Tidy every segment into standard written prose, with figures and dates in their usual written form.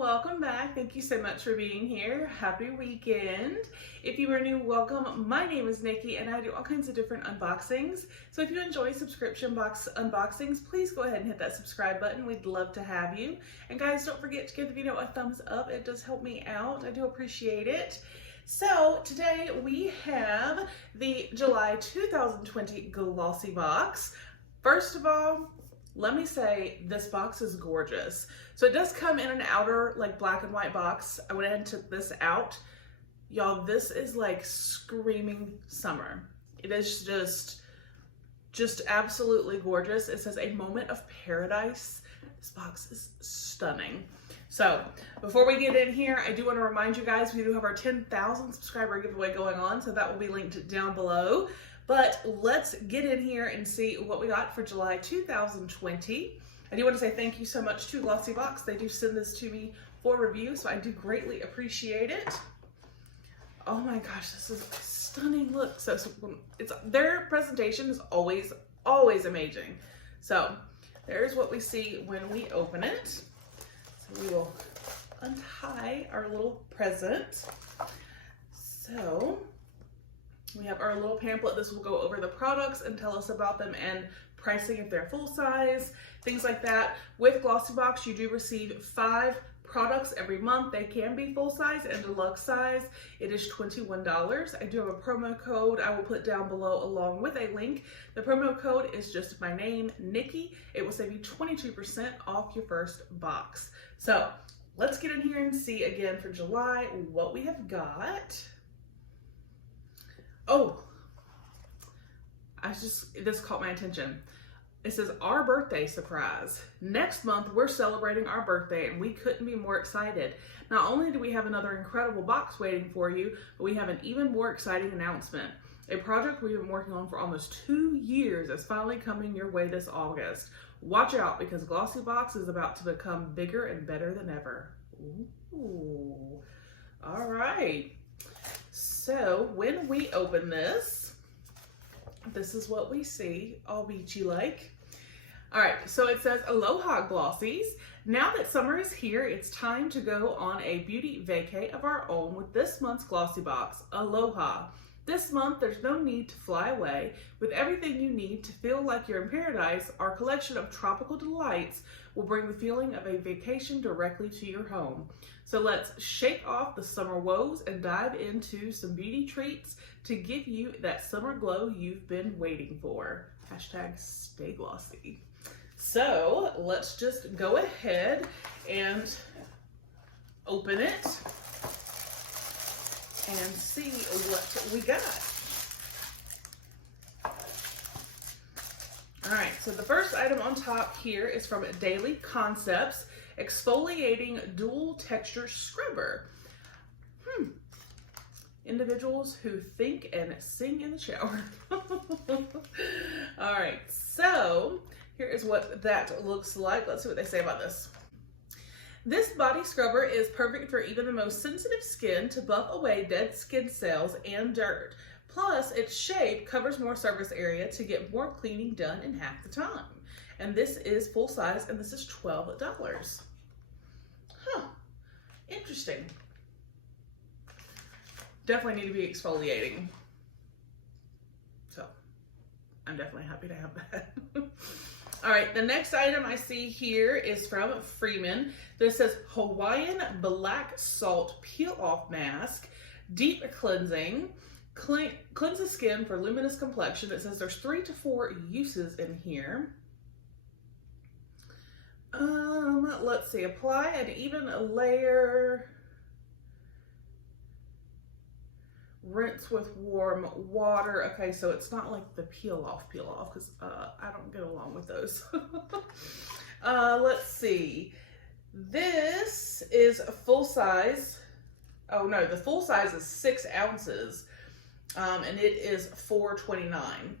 Welcome back. Thank you so much for being here. Happy weekend. If you are new, welcome. My name is Nikki and I do all kinds of different unboxings. So if you enjoy subscription box unboxings, please go ahead and hit that subscribe button. We'd love to have you. And guys, don't forget to give the video a thumbs up. It does help me out. I do appreciate it. So today we have the July 2020 GlossyBox. First of all, let me say this box is gorgeous. So it does come in an outer like black and white box. I went ahead and took this out. Y'all, this is like screaming summer. It is just absolutely gorgeous. It says a moment of paradise. This box is stunning. So before we get in here, I do want to remind you guys, we do have our 10,000 subscriber giveaway going on. So that will be linked down below. But let's get in here and see what we got for July 2020. I do want to say thank you so much to GlossyBox. They do send this to me for review, so I do greatly appreciate it. Oh my gosh, this is a stunning look. So it's their presentation is always amazing. So there's what we see when we open it. So we will untie our little present. So we have our little pamphlet. This will go over the products and tell us about them and pricing if they're full size, things like that. With GlossyBox, you do receive 5 products every month. They can be full size and deluxe size. It is $21. I do have a promo code I will put down below along with a link. The promo code is just my name, Nikki. It will save you 22% off your first box. So let's get in here and see again for July what we have got. Oh, this caught my attention. It says, our birthday surprise. Next month, we're celebrating our birthday and we couldn't be more excited. Not only do we have another incredible box waiting for you, but we have an even more exciting announcement. A project we've been working on for almost 2 years is finally coming your way this August. Watch out because GlossyBox is about to become bigger and better than ever. Ooh, all right. So when we open this, this is what we see, all beachy like. All right, so it says, Aloha Glossies. Now that summer is here, it's time to go on a beauty vacay of our own with this month's GlossyBox, Aloha. This month, there's no need to fly away. With everything you need to feel like you're in paradise, our collection of tropical delights will bring the feeling of a vacation directly to your home. So let's shake off the summer woes and dive into some beauty treats to give you that summer glow you've been waiting for. Hashtag stay glossy. So let's just go ahead and open it and see what we got. All right, so the first item on top here is from Daily Concepts, Exfoliating Dual Texture Scrubber. Individuals who think and sing in the shower. All right, so here is what that looks like. Let's see what they say about this. This body scrubber is perfect for even the most sensitive skin to buff away dead skin cells and dirt. Plus, its shape covers more surface area to get more cleaning done in half the time. And this is full size, and this is $12. Huh, interesting. Definitely need to be exfoliating. So, I'm definitely happy to have that. All right, the next item I see here is from Freeman. This says Hawaiian Black Salt Peel Off Mask, Deep Cleansing, cleanses skin for luminous complexion. It says there's 3 to 4 uses in here. Let's see, apply an even layer. Rinse with warm water. Okay, so it's not like the peel off, because I don't get along with those. Let's see. This is a full size. Oh no, the full size is 6 ounces, and it is $4.29.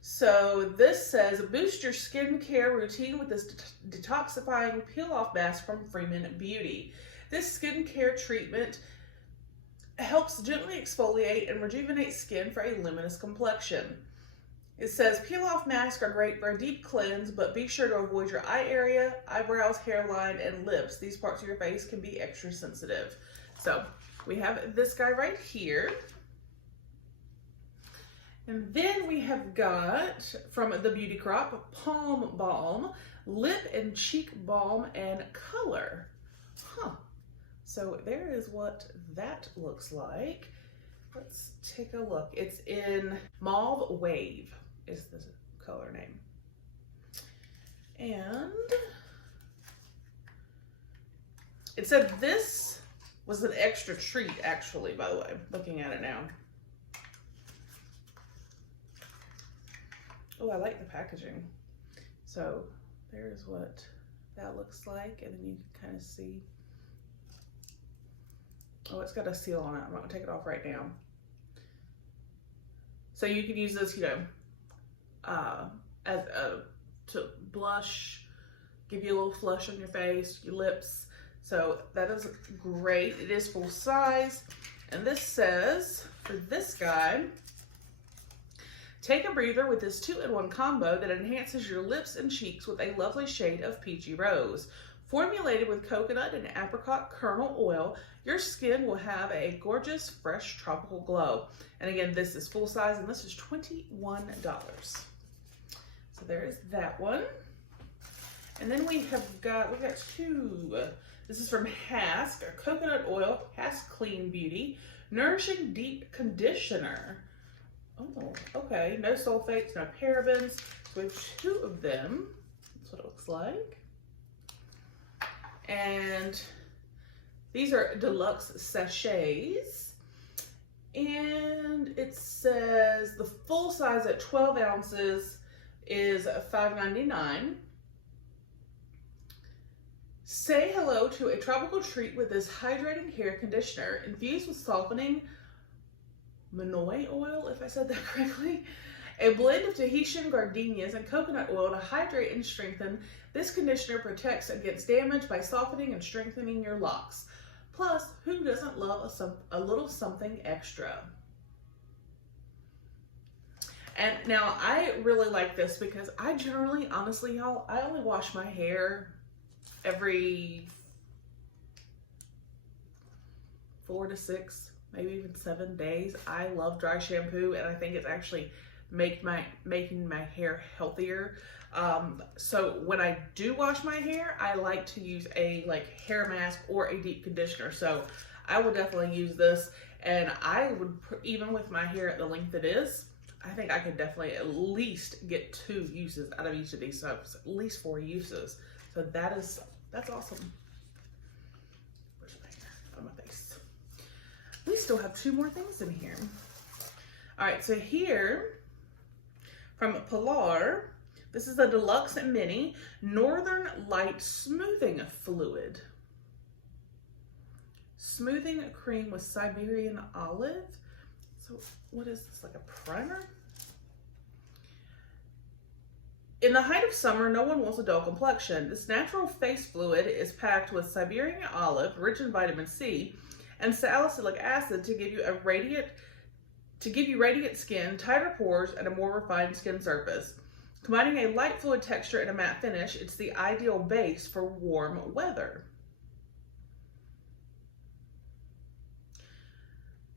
So this says, boost your skincare routine with this detoxifying peel off mask from Freeman Beauty. This skincare treatment helps gently exfoliate and rejuvenate skin for a luminous complexion. It says peel off masks are great for a deep cleanse, but be sure to avoid your eye area, eyebrows, hairline, and lips. These parts of your face can be extra sensitive. So we have this guy right here. And then we have got from the Beauty Crop, Palm Balm, Lip and Cheek Balm and Color. Huh. So there is what that looks like. Let's take a look. It's in Mauve Wave is the color name. And it said this was an extra treat, actually, by the way, looking at it now. Oh, I like the packaging. So there's what that looks like, and then you can kind of see. Oh, it's got a seal on it. I'm not gonna take it off right now. So you can use this, you know, to blush, give you a little flush on your face, your lips. So that is great. It is full size. And this says, for this guy, take a breather with this 2-in-1 combo that enhances your lips and cheeks with a lovely shade of peachy rose. Formulated with coconut and apricot kernel oil, your skin will have a gorgeous, fresh, tropical glow. And again, this is full size, and this is $21. So there is that one. And then we got two. This is from Hask, a coconut oil, Hask Clean Beauty, Nourishing Deep Conditioner. Oh, okay. No sulfates, no parabens. So we have two of them. That's what it looks like. And these are deluxe sachets. And it says the full size at 12 ounces is $5.99. Say hello to a tropical treat with this hydrating hair conditioner infused with softening Manoi oil, if I said that correctly. A blend of Tahitian gardenias and coconut oil to hydrate and strengthen. This conditioner protects against damage by softening and strengthening your locks. Plus, who doesn't love a little something extra? And now I really like this because I generally, honestly, y'all, I only wash my hair every 4 to 6, maybe even 7 days. I love dry shampoo, and I think it's actually making my hair healthier. So when I do wash my hair, I like to use a hair mask or a deep conditioner. So I will definitely use this, and I would, even with my hair at the length it is, I think I could definitely at least get 2 uses out of each of these soaps, at least 4 uses. So that's awesome. Where's my hair? On my face. We still have 2 more things in here. All right, so here from Pilar, this is the Deluxe Mini Northern Light Smoothing Fluid. Smoothing cream with Siberian olive. So what is this, like a primer? In the height of summer, no one wants a dull complexion. This natural face fluid is packed with Siberian olive, rich in vitamin C, and salicylic acid to give you radiant skin, tighter pores, and a more refined skin surface. Combining a light fluid texture and a matte finish, it's the ideal base for warm weather.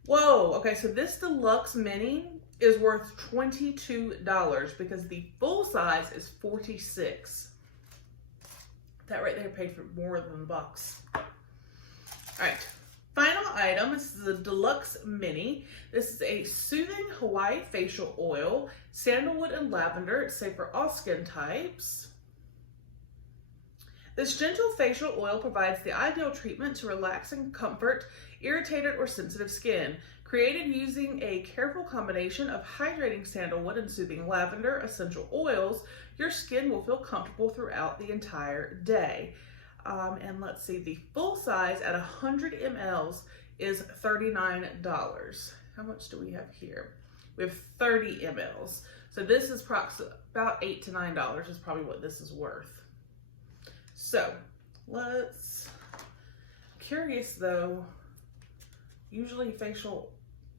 Whoa, okay, so this Deluxe Mini is worth $22 because the full size is $46. That right there paid for more than the box. All right, final item, this is the Deluxe Mini. This is a soothing Hawaii facial oil, sandalwood and lavender. It's safe for all skin types. This gentle facial oil provides the ideal treatment to relax and comfort irritated or sensitive skin. Created using a careful combination of hydrating sandalwood and soothing lavender essential oils, your skin will feel comfortable throughout the entire day. And let's see, the full size at 100 mLs is $39. How much do we have here? We have 30 mLs. So this is about $8 to $9 is probably what this is worth. So curious though, usually facial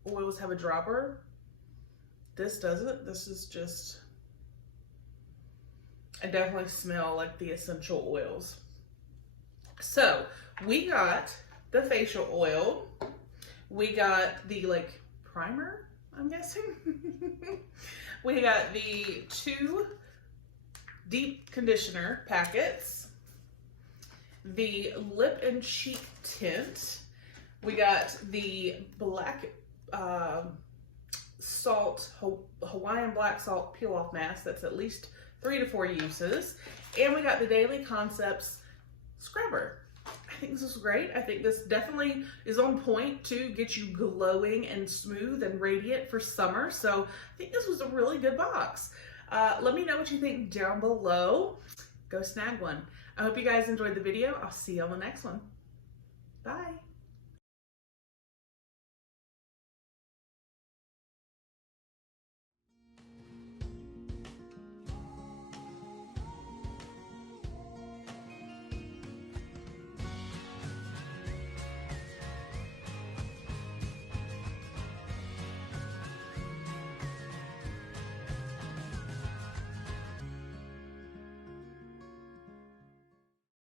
oils have a dropper. This doesn't. This is just, I definitely smell like the essential oils. So we got the facial oil. We got the like primer, I'm guessing. We got the 2 deep conditioner packets, the lip and cheek tint. We got the black salt, Hawaiian black salt peel off mask. That's at least 3 to 4 uses. And we got the Daily Concepts scrubber. I think this is great. I think this definitely is on point to get you glowing and smooth and radiant for summer. So I think this was a really good box. Let me know what you think down below. Go snag one. I hope you guys enjoyed the video. I'll see you on the next one. Bye.